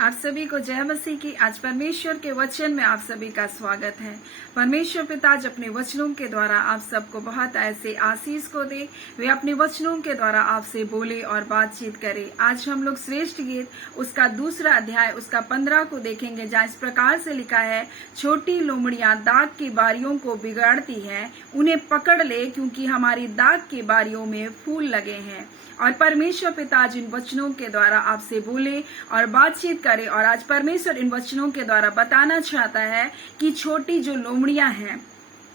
आप सभी को जय मसीह की। आज परमेश्वर के वचन में आप सभी का स्वागत है। परमेश्वर पिता आज अपने वचनों के द्वारा आप सबको बहुत ऐसे आशीष को दे, वे अपने वचनों के द्वारा आपसे बोले और बातचीत करे। आज हम लोग श्रेष्ठ गीत उसका दूसरा अध्याय उसका 15 को देखेंगे, जहाँ इस प्रकार से लिखा है, छोटी लोमड़ियां दाग की बारियों को बिगाड़ती है, उन्हें पकड़ ले क्योंकि हमारी दाग की बारियों में फूल लगे हैं। और परमेश्वर पिता जिन वचनों के द्वारा आपसे बोले और बातचीत करे, और आज परमेश्वर इन वचनों के द्वारा बताना चाहता है कि छोटी जो लोमड़ियां हैं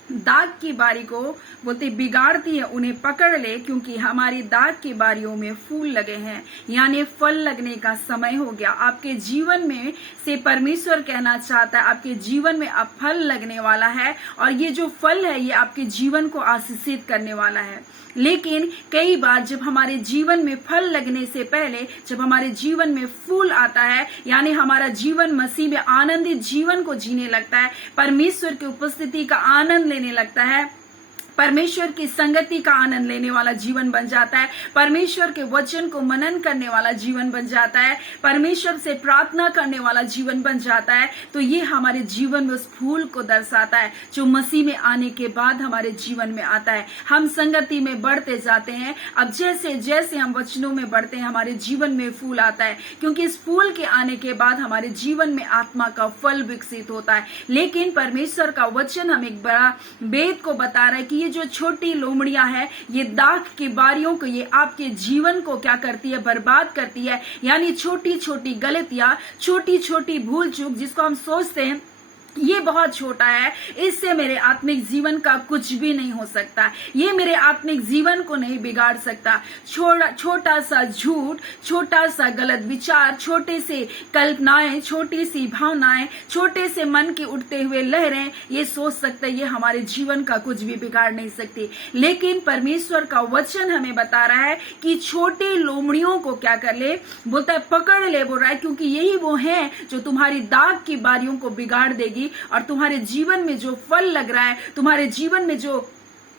दाग की बारी को बोलते बिगाड़ती है, उन्हें पकड़ ले क्योंकि हमारी दाग की बारियों में फूल लगे हैं, यानी फल लगने का समय हो गया। आपके जीवन में से परमेश्वर कहना चाहता है, आपके जीवन में अब फल लगने वाला है, और ये जो फल है ये आपके जीवन को आशीषित करने वाला है। लेकिन कई बार जब हमारे जीवन में फल लगने से पहले, जब हमारे जीवन में फूल आता है, यानी हमारा जीवन मसीह में आनंदित जीवन को जीने लगता है, परमेश्वर की उपस्थिति का आनंद लेने लगता है, परमेश्वर की संगति का आनंद लेने वाला जीवन बन जाता है, परमेश्वर के वचन को मनन करने वाला जीवन बन जाता है, परमेश्वर से प्रार्थना करने वाला जीवन बन जाता है, तो ये हमारे जीवन में उस फूल को दर्शाता है जो मसीह में आने के बाद हमारे जीवन में आता है। हम संगति में बढ़ते जाते हैं। अब जैसे जैसे हम वचनों में बढ़ते हैं, हमारे जीवन में फूल आता है, क्योंकि इस फूल के आने के बाद हमारे जीवन में आत्मा का फल विकसित होता है। लेकिन परमेश्वर का वचन हम एक बड़ा वेद को बता रहा है कि ये जो छोटी लोमड़ियां है, ये दाग की बारियों को, ये आपके जीवन को क्या करती है, बर्बाद करती है। यानी छोटी छोटी गलतियां, छोटी छोटी भूल चूक, जिसको हम सोचते हैं ये बहुत छोटा है, इससे मेरे आत्मिक जीवन का कुछ भी नहीं हो सकता, ये मेरे आत्मिक जीवन को नहीं बिगाड़ सकता। छोटा सा झूठ, छोटा सा गलत विचार, छोटे से कल्पनाएं, छोटी सी भावनाएं, छोटे से मन के उठते हुए लहरें, ये सोच सकते ये हमारे जीवन का कुछ भी बिगाड़ नहीं सकती। लेकिन परमेश्वर का वचन हमें बता रहा है कि छोटी लोमड़ियों को क्या कर ले, बोलता है पकड़ ले, बोल रहा है, क्योंकि यही वो है जो तुम्हारी दाग की बारियों को बिगाड़ देगी। और तुम्हारे जीवन में जो फल लग रहा है, तुम्हारे जीवन में जो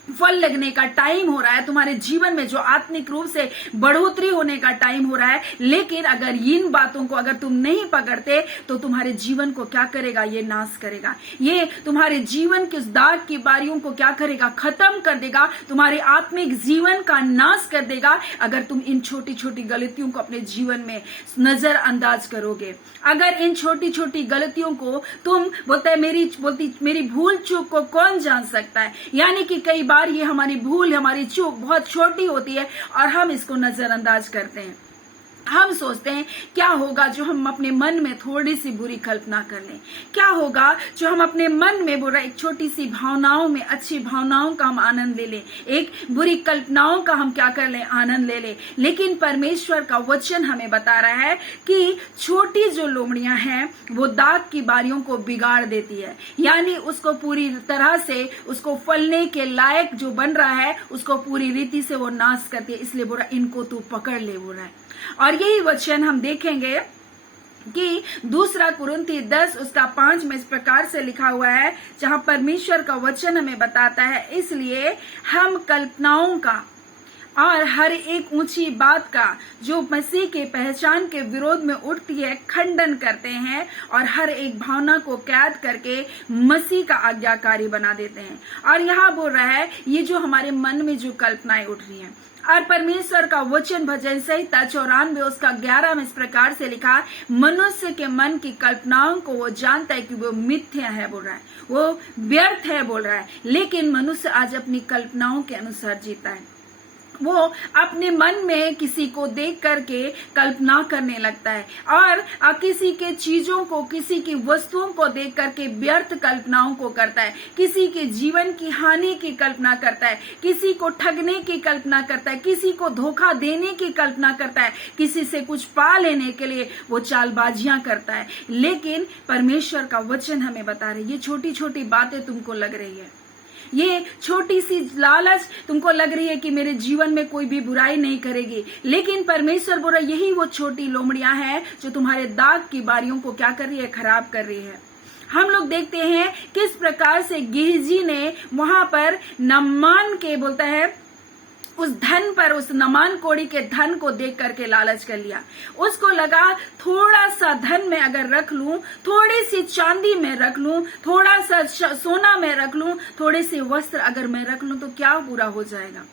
फल लगने का टाइम हो रहा है, तुम्हारे जीवन में जो आत्मिक रूप से बढ़ोतरी होने का टाइम हो रहा है, लेकिन अगर इन बातों को अगर तुम नहीं पकड़ते तो तुम्हारे जीवन को क्या करेगा, ये नाश करेगा। ये तुम्हारे जीवन के उस दाग की बारियों को क्या करेगा, खत्म कर देगा, तुम्हारे आत्मिक जीवन का नाश कर देगा, अगर तुम इन छोटी छोटी गलतियों को अपने जीवन में नजरअंदाज करोगे। अगर इन छोटी छोटी गलतियों को तुम बोलते है मेरी भूल चूक को कौन जान सकता है, यानी कि कई बार ये हमारी भूल, हमारी चूक बहुत छोटी होती है और हम इसको नजरअंदाज करते हैं। हम सोचते हैं क्या होगा जो हम अपने मन में थोड़ी सी बुरी कल्पना कर लें, क्या होगा जो हम अपने मन में बुरा एक छोटी सी भावनाओं में, अच्छी भावनाओं का हम आनंद ले लें, एक बुरी कल्पनाओं का हम क्या कर लें, आनंद ले लें। लेकिन परमेश्वर का वचन हमें बता रहा है कि छोटी जो लोमड़ियां हैं वो दाग की बारियों को बिगाड़ देती है, यानी उसको पूरी तरह से, उसको फलने के लायक जो बन रहा है उसको पूरी रीति से वो नाश करती है। इसलिए बोला इनको तू पकड़ ले, बोल रहा है। और यही वचन हम देखेंगे कि दूसरा कुरिन्थी 10 उसका 5 में इस प्रकार से लिखा हुआ है, जहां परमेश्वर का वचन हमें बताता है, इसलिए हम कल्पनाओं का और हर एक ऊंची बात का जो मसीह के पहचान के विरोध में उठती है खंडन करते हैं, और हर एक भावना को कैद करके मसीह का आज्ञाकारी बना देते हैं। और यहाँ बोल रहा है ये जो हमारे मन में जो कल्पनाएं उठ रही हैं, और परमेश्वर का वचन भजन संहिता 94 उसका 11 में इस प्रकार से लिखा, मनुष्य के मन की कल्पनाओं को वो जानता है कि वो मिथ्या है, बोल रहा है, वो व्यर्थ है, बोल रहा है। लेकिन मनुष्य आज अपनी कल्पनाओं के अनुसार जीता है, वो अपने मन में किसी को देख करके कल्पना करने लगता है, और किसी के चीजों को, किसी की वस्तुओं को देख करके व्यर्थ कल्पनाओं को करता है, किसी के जीवन की हानि की कल्पना करता है, किसी को ठगने की कल्पना करता है, किसी को धोखा देने की कल्पना करता है, किसी से कुछ पा लेने के लिए वो चालबाजियां करता है। लेकिन परमेश्वर का वचन हमें बता रहे ये छोटी छोटी बातें तुमको लग रही है, ये छोटी सी लालच तुमको लग रही है कि मेरे जीवन में कोई भी बुराई नहीं करेगी, लेकिन परमेश्वर बोल रहा यही वो छोटी लोमड़ियां हैं जो तुम्हारे दाग की बारियों को क्या कर रही है, खराब कर रही है। हम लोग देखते हैं किस प्रकार से गेहजी ने वहां पर नम्मान के बोलता है उस धन पर, उस नमान कोड़ी के धन को देख करके लालच कर लिया। उसको लगा थोड़ा सा धन में अगर रख लूं, थोड़ी सी चांदी में रख लूं, थोड़ा सा सोना में रख लूं, थोड़े से वस्त्र अगर मैं रख लूं तो क्या बुरा हो जाएगा।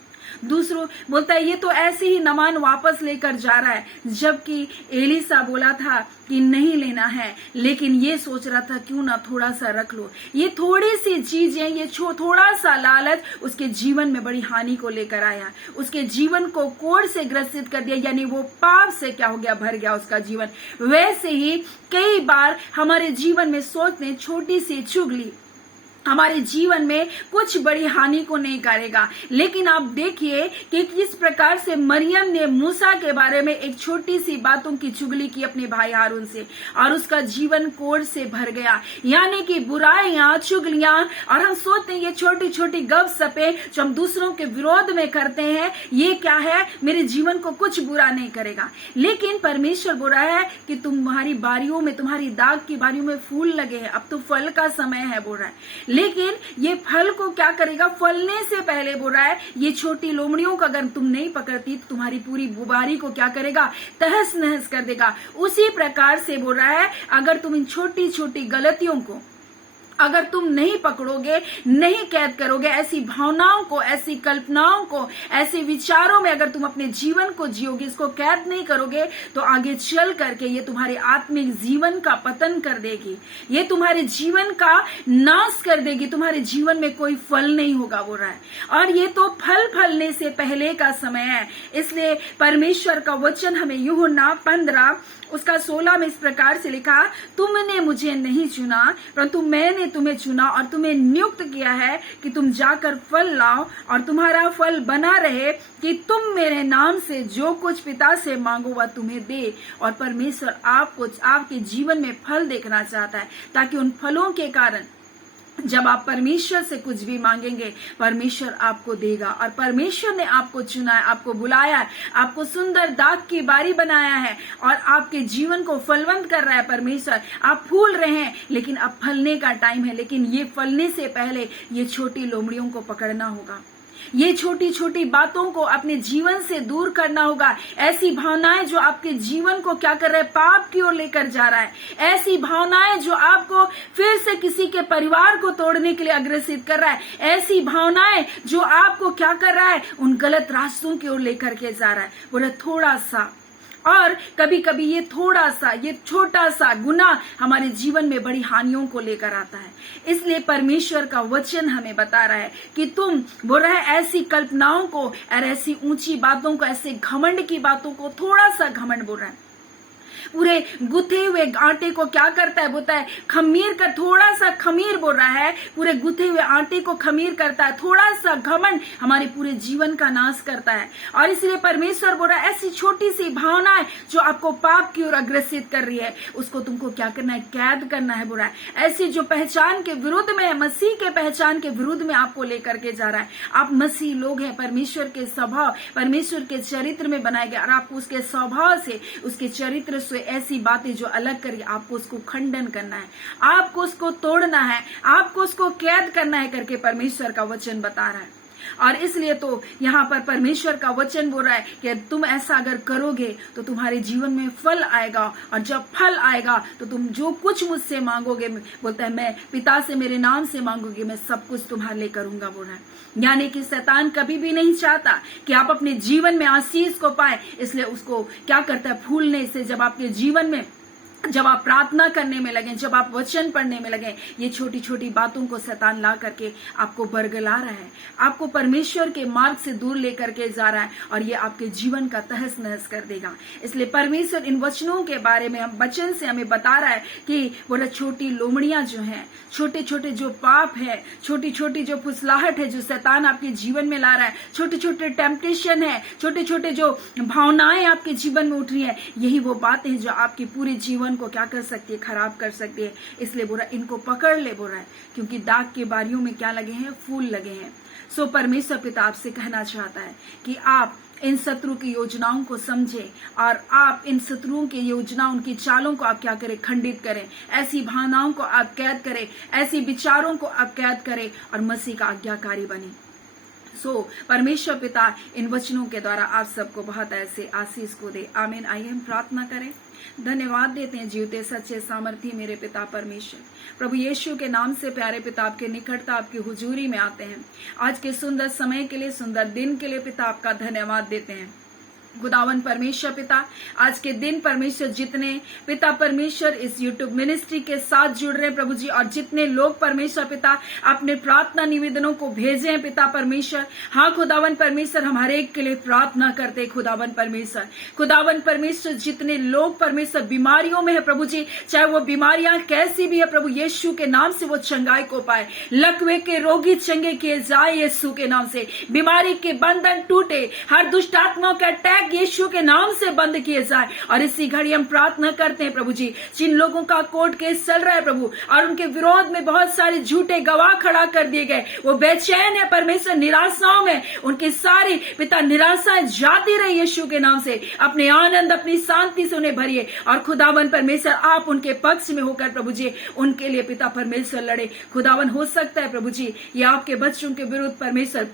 दूसरों बोलता है ये तो ऐसे ही नमान वापस लेकर जा रहा है, जबकि एलिसा बोला था कि नहीं लेना है, लेकिन ये सोच रहा था क्यों ना थोड़ा सा रख लो। ये थोड़ी सी चीजें, ये थोड़ा सा लालच उसके जीवन में बड़ी हानि को लेकर आया, उसके जीवन को कोढ़ से ग्रसित कर दिया, यानी वो पाप से क्या हो गया, भर गया उसका जीवन। वैसे ही कई बार हमारे जीवन में सोचते छोटी सी चुगली हमारे जीवन में कुछ बड़ी हानि को नहीं करेगा, लेकिन आप देखिए कि किस प्रकार से मरियम ने मूसा के बारे में एक छोटी सी बातों की चुगली की अपने भाई हारून से, और उसका जीवन कोढ़ से भर गया। यानी कि बुराइयां, चुगलियां, और हम सोचते हैं ये छोटी छोटी गपसपे जो हम दूसरों के विरोध में करते हैं, ये क्या है, मेरे जीवन को कुछ बुरा नहीं करेगा। लेकिन परमेश्वर बोल रहा है कि तुम्हारी बारियों में, तुम्हारी दाग की बारियों में फूल लगे हैं, अब तो फल का समय है, बोल रहा है। लेकिन ये फल को क्या करेगा, फलने से पहले बोल रहा है ये छोटी लोमड़ियों को अगर तुम नहीं पकड़ती तो तुम्हारी पूरी बुबारी को क्या करेगा, तहस नहस कर देगा। उसी प्रकार से बोल रहा है अगर तुम इन छोटी छोटी गलतियों को अगर तुम नहीं पकड़ोगे, नहीं कैद करोगे, ऐसी भावनाओं को, ऐसी कल्पनाओं को, ऐसे विचारों में अगर तुम अपने जीवन को जियोगे, इसको कैद नहीं करोगे, तो आगे चल करके ये तुम्हारे आत्मिक जीवन का पतन कर देगी, ये तुम्हारे जीवन का नाश कर देगी, तुम्हारे जीवन में कोई फल नहीं होगा, बोल रहा है। और ये तो फल फलने से पहले का समय है। इसलिए परमेश्वर का वचन हमें यूहन्ना 15 उसका 16 में इस प्रकार से लिखा, तुमने मुझे नहीं चुना परंतु मैंने तुम्हें चुना और तुम्हें नियुक्त किया है कि तुम जाकर फल लाओ और तुम्हारा फल बना रहे, कि तुम मेरे नाम से जो कुछ पिता से मांगो वह तुम्हें दे। और परमेश्वर आपको, आपके जीवन में फल देखना चाहता है, ताकि उन फलों के कारण जब आप परमेश्वर से कुछ भी मांगेंगे परमेश्वर आपको देगा। और परमेश्वर ने आपको चुना है, आपको बुलाया है, आपको सुंदर दाग की बारी बनाया है और आपके जीवन को फलवंत कर रहा है परमेश्वर। आप फूल रहे हैं, लेकिन अब फलने का टाइम है, लेकिन ये फलने से पहले ये छोटी लोमड़ियों को पकड़ना होगा, ये छोटी छोटी बातों को अपने जीवन से दूर करना होगा। ऐसी भावनाएं जो आपके जीवन को क्या कर रहा है, पाप की ओर लेकर जा रहा है, ऐसी भावनाएं जो आपको फिर से किसी के परिवार को तोड़ने के लिए अग्रसित कर रहा है, ऐसी भावनाएं जो आपको क्या कर रहा है, उन गलत रास्तों की ओर लेकर के जा रहा है। बोले थोड़ा सा, और कभी कभी ये थोड़ा सा, ये छोटा सा गुनाह हमारे जीवन में बड़ी हानियों को लेकर आता है। इसलिए परमेश्वर का वचन हमें बता रहा है कि तुम बोल रहा है ऐसी कल्पनाओं को और ऐसी ऊंची बातों को, ऐसे घमंड की बातों को, थोड़ा सा घमंड बोल रहा है। पूरे गुथे हुए आटे को क्या करता है, बोलता है खमीर का, थोड़ा सा खमीर बोल रहा है, पूरे गुथे हुए आटे को खमीर करता है। थोड़ा सा घमंड हमारे पूरे जीवन का नाश करता है। और इसलिए परमेश्वर बोल रहा है ऐसी छोटी सी भावनाएं जो आपको पाप की ओर अग्रसित कर रही है, उसको तुमको क्या करना है, कैद करना है। बोल रहा है ऐसी जो पहचान के विरुद्ध में है, मसीह के पहचान के विरुद्ध में आपको लेकर के जा रहा है। आप मसीह लोग हैं, परमेश्वर के स्वभाव, परमेश्वर के चरित्र में बनाए गए, और आपको उसके स्वभाव से, उसके चरित्र से ऐसी बातें जो अलग करिए, आपको उसको खंडन करना है, आपको उसको तोड़ना है, आपको उसको कैद करना है करके परमेश्वर का वचन बता रहा है। और इसलिए तो यहाँ पर परमेश्वर का वचन बोल रहा है कि तुम ऐसा अगर करोगे तो तुम्हारे जीवन में फल आएगा, और जब फल आएगा तो तुम जो कुछ मुझसे मांगोगे, बोलता है मैं पिता से मेरे नाम से मांगोगे, मैं सब कुछ तुम्हारे लिए करूंगा, बोल रहा है। यानी कि शैतान कभी भी नहीं चाहता कि आप अपने जीवन में आशीष को पाए, इसलिए उसको क्या करता है, फूलने से, जब आपके जीवन में, जब आप प्रार्थना करने में लगे, जब आप वचन पढ़ने में लगे, ये छोटी छोटी बातों को शैतान ला करके आपको बरगला रहा है, आपको परमेश्वर के मार्ग से दूर लेकर के जा रहा है, और ये आपके जीवन का तहस नहस कर देगा। इसलिए परमेश्वर इन वचनों के बारे में, हम वचन से हमें बता रहा है कि बोला छोटी लोमड़ियां जो हैं, छोटे छोटे जो पाप है, छोटी छोटी जो फुसलाहट है जो शैतान आपके जीवन में ला रहा है, छोटे छोटे टेम्पटेशन है, छोटे छोटे जो भावनाएं आपके जीवन में उठ रही है, यही वो बातें हैं जो आपके पूरे जीवन को क्या कर सकती है, खराब कर सकती है। इसलिए बोला इनको पकड़ ले, बोल रहा है, क्योंकि दाग के बारियों में क्या लगे हैं, फूल लगे हैं। सो परमेश्वर पिता आपसे कहना चाहता है कि आप इन शत्रु की योजनाओं को समझें, और आप इन शत्रुओं की योजना, उनकी चालों को आप क्या करें, खंडित करें, ऐसी भावनाओं को आप कैद करें, ऐसी विचारों को आप कैद करें, और मसीह का आज्ञाकारी बने। परमेश्वर पिता इन वचनों के द्वारा आप सबको बहुत ऐसे आशीष को दे। आमीन। आइए हम प्रार्थना करें। धन्यवाद देते हैं जीवते सच्चे सामर्थी मेरे पिता परमेश्वर, प्रभु यीशु के नाम से प्यारे पिता आपके निकटता आपकी हुजूरी में आते हैं। आज के सुंदर समय के लिए, सुंदर दिन के लिए पिता आपका धन्यवाद देते हैं। खुदावन परमेश्वर पिता, आज के दिन परमेश्वर जितने पिता परमेश्वर इस यूट्यूब मिनिस्ट्री के साथ जुड़ रहे हैं प्रभु जी, और जितने लोग परमेश्वर पिता अपने प्रार्थना निवेदनों को भेजे हैं पिता परमेश्वर, हाँ खुदावन परमेश्वर हम हर एक के लिए प्रार्थना करते हैं। खुदावन परमेश्वर जितने लोग परमेश्वर बीमारियों में है प्रभु जी, चाहे वो बीमारियां कैसी भी है प्रभु यीशु के नाम से वो चंगाई को पाए। लकवे के रोगी चंगे किए जाए यीशु के नाम से, बीमारी के बंधन टूटे, हर दुष्ट आत्माओं का अटैक यीशु के नाम से बंद किए जाए। और इसी घड़ी हम प्रार्थना करते हैं प्रभु जी, जिन लोगों का कोर्ट केस चल रहा है प्रभु, और उनके विरोध में बहुत सारे झूठे गवाह खड़ा कर दिए गए, वो बेचैन है परमेश्वर, निराशाओं में उनकी सारी पिता निराशाएं जाती रही यीशु के नाम से। अपने आनंद अपनी शांति से उन्हें भरिए, और खुदावन परमेश्वर आप उनके पक्ष में होकर प्रभु जी उनके लिए पिता परमेश्वर लड़े। खुदावन हो सकता है प्रभु जी ये आपके बच्चों के विरुद्ध परमेश्वर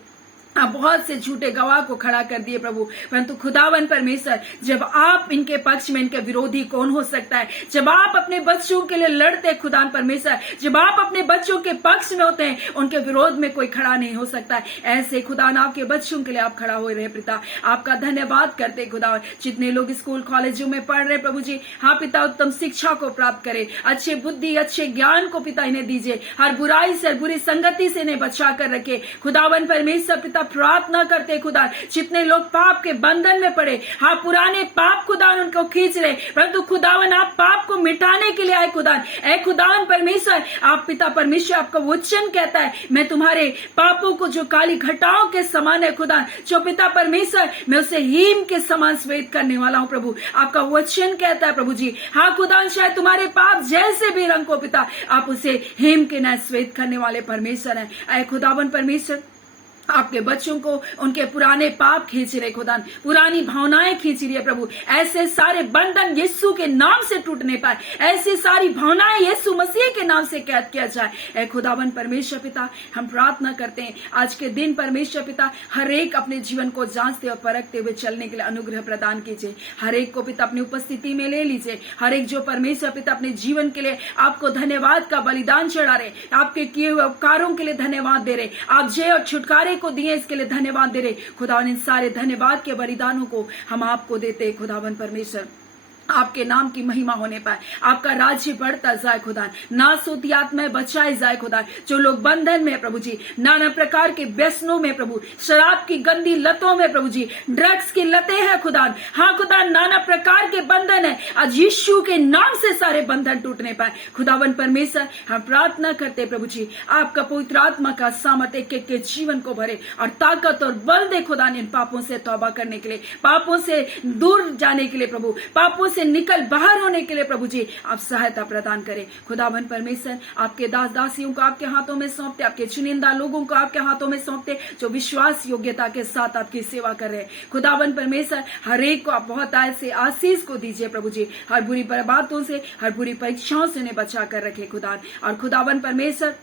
आप बहुत से झूठे गवाह को खड़ा कर दिए प्रभु, परंतु खुदावन परमेश्वर जब आप इनके पक्ष में, इनके विरोधी कौन हो सकता है? जब आप अपने बच्चों के लिए लड़ते हैं खुदावन परमेश्वर, जब आप अपने बच्चों के पक्ष में होते हैं, उनके विरोध में कोई खड़ा नहीं हो सकता है। ऐसे खुदावन आपके बच्चों के लिए आप खड़ा हो रहे पिता, आपका धन्यवाद करते खुदावन। जितने लोग स्कूल कॉलेजों में पढ़ रहे प्रभु जी, हाँ पिता उत्तम शिक्षा को प्राप्त करे, अच्छे बुद्धि अच्छे ज्ञान को पिता इन्हें दीजिए, हर बुराई से बुरी संगति से इन्हें बचा कर रखे। खुदावन परमेश्वर पिता प्रार्थना करते खुदा, जितने लोग पाप के बंधन में पड़े, हाँ पुराने पाप खुदावन उनको खींच रहे, परंतु खुदावन आप पाप को मिटाने के लिए आए खुदावन। ऐ खुदावन परमेश्वर आप पिता परमेश्वर, आपका वचन कहता है मैं तुम्हारे पापों को जो काली घटाओं के समान है खुदा, जो पिता परमेश्वर मैं उसे हीम के समान श्वेत करने वाला हूँ प्रभु। आपका वचन कहता है प्रभु जी, हाँ खुदावन शायद तुम्हारे पाप जैसे भी रंग को पिता आप उसे हीम के न श्वेत करने वाले परमेश्वर है। ऐ खुदावन परमेश्वर आपके बच्चों को उनके पुराने पाप खींच रहे खुदान, पुरानी भावनाएं खींच रही है प्रभु, ऐसे सारे बंधन यीशु के नाम से टूटने पाए, ऐसी सारी भावनाएं यीशु मसीह के नाम से कैद किया जाए। ऐ खुदावन परमेश्वर पिता हम प्रार्थना करते हैं आज के दिन परमेश्वर पिता हर एक अपने जीवन को जांचते और परखते हुए चलने के लिए अनुग्रह प्रदान कीजिए। हर एक को पिता अपनी उपस्थिति में ले लीजिए। हर एक जो परमेश्वर पिता अपने जीवन के लिए आपको धन्यवाद का बलिदान चढ़ा रहे, आपके किए हुए उपकारों के लिए धन्यवाद दे रहे, आप जय और छुटकारे को दिए इसके लिए धन्यवाद दे रहे खुदावन। इन सारे धन्यवाद के बलिदानों को हम आपको देते खुदावन परमेश्वर, आपके नाम की महिमा होने पाए, आपका राज्य बढ़ता जाए खुदा, नाश होती आत्माएं बचाई जाए खुदा। जो लोग बंधन में प्रभु जी, नाना प्रकार के व्यसनों में प्रभु, शराब की गंदी लतों में प्रभु जी, ड्रग्स की लतें हैं खुदा, हाँ खुदा नाना प्रकार के बंधन है, आज यीशु के नाम से सारे बंधन टूटने पाए खुदावन परमेश्वर। हम प्रार्थना करते प्रभु जी आपका पवित्र आत्मा का सामर्थ एक एक के जीवन को भरे और ताकत और बल दे खुदा इन पापों से तौबा करने के लिए, पापों से दूर जाने के लिए प्रभु, पापों से निकल बाहर होने के लिए प्रभु जी आप सहायता प्रदान करें खुदावन परमेश्वर। आपके दास दासियों को आपके हाथों में सौंपते, आपके चुनिंदा लोगों को आपके हाथों में सौंपते जो विश्वास योग्यता के साथ आपकी सेवा कर रहे हैं खुदावन परमेश्वर। हर एक को आप बहुत ऐसे आशीष को दीजिए प्रभु जी, हर बुरी बातों से, हर बुरी परीक्षाओं से उन्हें बचा कर रखे खुदा। और खुदावन परमेश्वर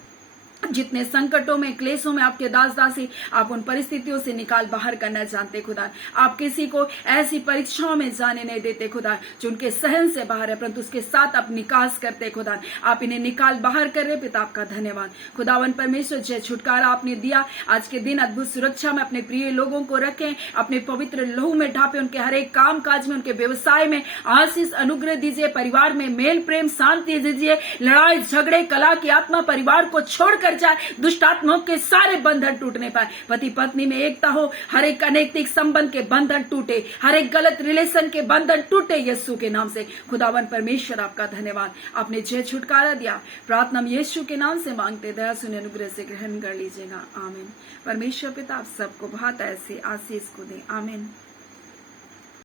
जितने संकटों में क्लेशों में आपके दास दासी आप उन परिस्थितियों से निकाल बाहर करना जानते खुदा। आप किसी को ऐसी परीक्षाओं में जाने नहीं देते खुदा जो उनके सहन से बाहर है, परंतु उसके साथ आप निकास करते खुदा। आप इन्हें निकाल बाहर कर रहे पिता, आपका धन्यवाद खुदावन परमेश्वर। जय छुटकारा आपने दिया आज के दिन, अद्भुत सुरक्षा में अपने प्रिय लोगों को रखें, अपने पवित्र लहू में ढापे, उनके हर एक काम काज में, उनके व्यवसाय में आशीष अनुग्रह दीजिए, परिवार में मेल प्रेम शांति दीजिए, लड़ाई झगड़े कला की आत्मा परिवार को छोड़कर जाए, दुष्ट आत्माओं के सारे बंधन टूटने पाए, पति पत्नी में एकता हो, हर एक अनैतिक संबंध के बंधन टूटे, हर एक गलत रिलेशन के बंधन टूटे यीशु के नाम से खुदावन परमेश्वर। आपका धन्यवाद, आपने जय छुटकारा दिया। प्रार्थना हम यीशु के नाम से मांगते, दया सुने अनुग्रह से ग्रहण कर लीजिएगा, आमीन। परमेश्वर पिता आप सबको बहुत ऐसे आशीष को दे, आमीन।